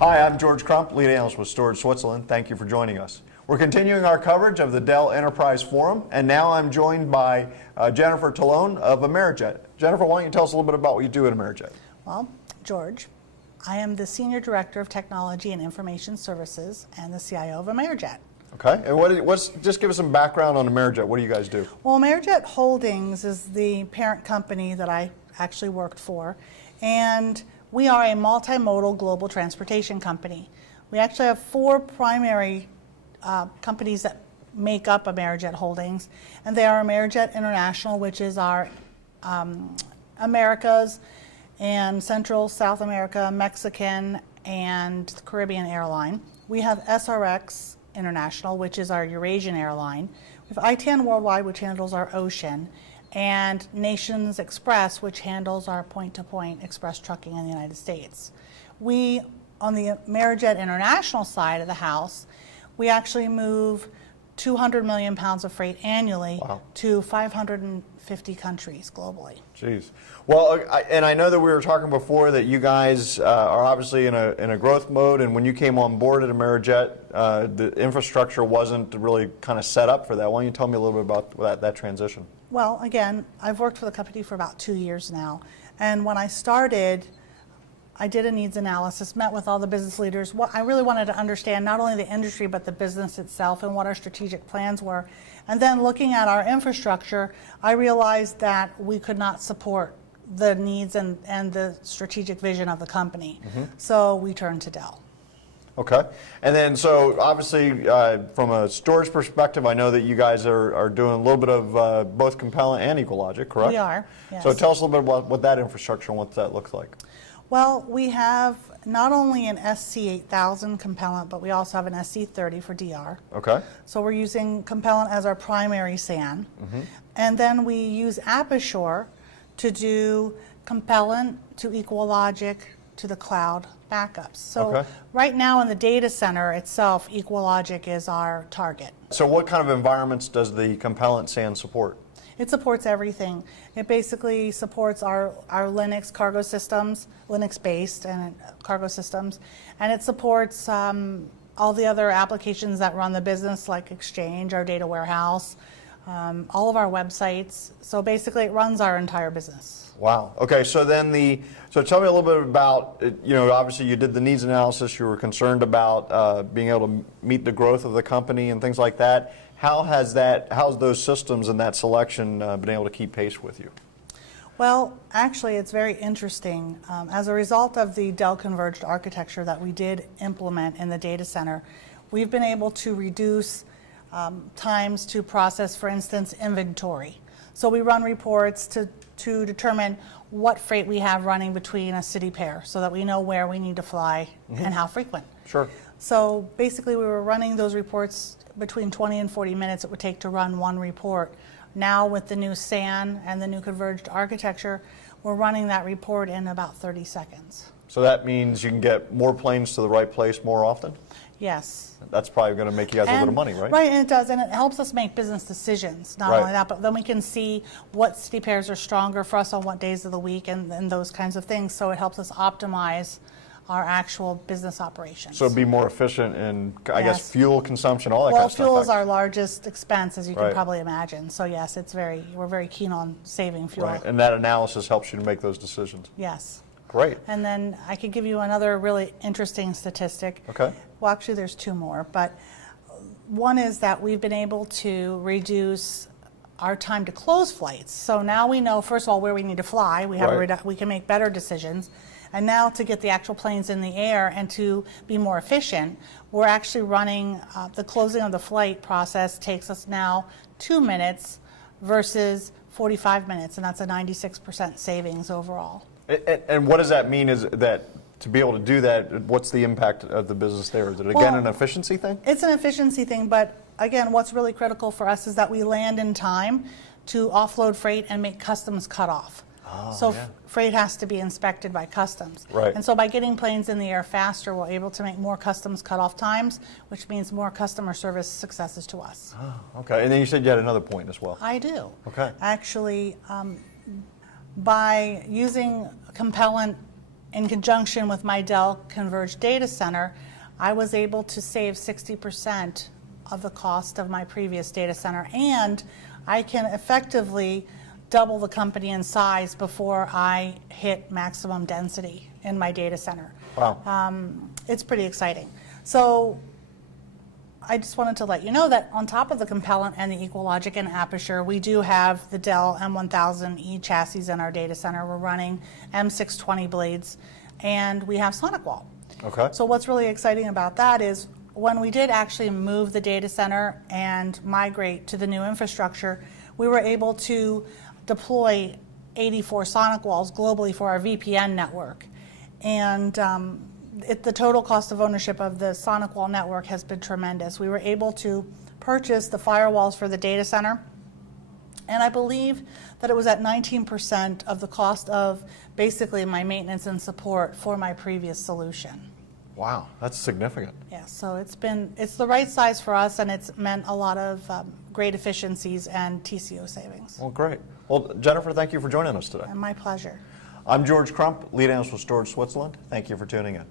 Hi, I'm George Crump, lead analyst with Storage Switzerland. Thank you for joining us. We're continuing our coverage of the Dell Enterprise Forum, and now I'm joined by Jennifer Talone of AmeriJet. Jennifer, why don't you tell us a little bit about what you do at AmeriJet? Well, George, I am the Senior Director of Technology and Information Services and the CIO of AmeriJet. Okay, and just give us some background on AmeriJet. What do you guys do? Well, AmeriJet Holdings is the parent company that I actually worked for, and we are a multimodal global transportation company. We actually have four primary companies that make up AmeriJet Holdings, and they are AmeriJet International, which is our Americas and Central, South America, Mexican, and Caribbean airline. We have SRX International, which is our Eurasian airline. We have ITN Worldwide, which handles our ocean, and Nations Express, which handles our point-to-point express trucking in the United States. We, on the AmeriJet International side of the house, we actually move 200 million pounds of freight annually to 550 countries globally. Jeez. Well, and I know that we were talking before that you guys are obviously in a growth mode, and when you came on board at AmeriJet, the infrastructure wasn't really kind of set up for that. Why don't you tell me a little bit about that transition? Well, again, I've worked for the company for about 2 years now, and when I started, I did a needs analysis, met with all the business leaders. I really wanted to understand not only the industry, but the business itself and what our strategic plans were. And then looking at our infrastructure, I realized that we could not support the needs and the strategic vision of the company. So we turned to Dell. Okay. And then, so obviously, from a storage perspective, I know that you guys are doing a little bit of both Compellent and EqualLogic, correct? We are, yes. So tell us a little bit about what that infrastructure and what that looks like. Well, we have not only an SC8000 Compellent, but we also have an SC30 for DR. Okay. So we're using Compellent as our primary SAN. And then we use Apashore to do Compellent to EqualLogic to the cloud backups. So right now in the data center itself, EqualLogic is our target. So what kind of environments does the Compellent SAN support? It supports everything. It basically supports our Linux cargo systems, Linux-based and cargo systems, and it supports all the other applications that run the business, like Exchange, our data warehouse, all of our websites. So basically, it runs our entire business. Wow. Okay. So then so tell me a little bit about, obviously you did the needs analysis. You were concerned about being able to meet the growth of the company and things like that. How's those systems and that selection been able to keep pace with you? Well, actually, it's very interesting. As a result of the Dell Converged architecture that we did implement in the data center, we've been able to reduce times to process, for instance, inventory. So we run reports to determine what freight we have running between a city pair so that we know where we need to fly and how frequent. Sure. So basically, we were running those reports between 20 and 40 minutes it would take to run one report. Now with the new SAN and the new converged architecture, we're running that report in about 30 seconds. So that means you can get more planes to the right place more often? Yes. That's probably going to make you guys a little bit of money, right? Right, and it does, and it helps us make business decisions. Not only that, but then we can see what city pairs are stronger for us on what days of the week and those kinds of things. So it helps us optimize our actual business operations. So be more efficient in, I guess, fuel consumption, all that kind of stuff. Well, fuel is our largest expense, as you can probably imagine. So yes, we're very keen on saving fuel. Right, and that analysis helps you to make those decisions. Yes. Great. And then I could give you another really interesting statistic. Okay. Well, actually, there's two more, but one is that we've been able to reduce our time to close flights. So now we know, first of all, where we need to fly. We have we can make better decisions. And now to get the actual planes in the air and to be more efficient, we're actually running the closing of the flight process takes us now 2 minutes versus 45 minutes, and that's a 96% savings overall. And what does that mean? Is that to be able to do that, what's the impact of the business there? Is it again an efficiency thing? It's an efficiency thing, but again, what's really critical for us is that we land in time to offload freight and make customs cut off. So freight has to be inspected by customs. Right. And so by getting planes in the air faster, we're able to make more customs cutoff times, which means more customer service successes to us. Oh, okay. And then you said you had another point as well. I do. Okay. Actually, by using Compellent in conjunction with my Dell Converged data center, I was able to save 60% of the cost of my previous data center, and I can effectively double the company in size before I hit maximum density in my data center. Wow. It's pretty exciting. So I just wanted to let you know that on top of the Compellent and the EqualLogic and Aperture, we do have the Dell M1000E chassis in our data center. We're running M620 blades, and we have SonicWall. Okay. So what's really exciting about that is when we did actually move the data center and migrate to the new infrastructure, we were able to deploy 84 SonicWalls globally for our VPN network. And the total cost of ownership of the SonicWall network has been tremendous. We were able to purchase the firewalls for the data center, and I believe that it was at 19% of the cost of basically my maintenance and support for my previous solution. Wow, that's significant. Yeah, so it's the right size for us, and it's meant a lot of great efficiencies and TCO savings. Well, great. Well, Jennifer, thank you for joining us today. And my pleasure. I'm George Crump, lead analyst with Storage Switzerland. Thank you for tuning in.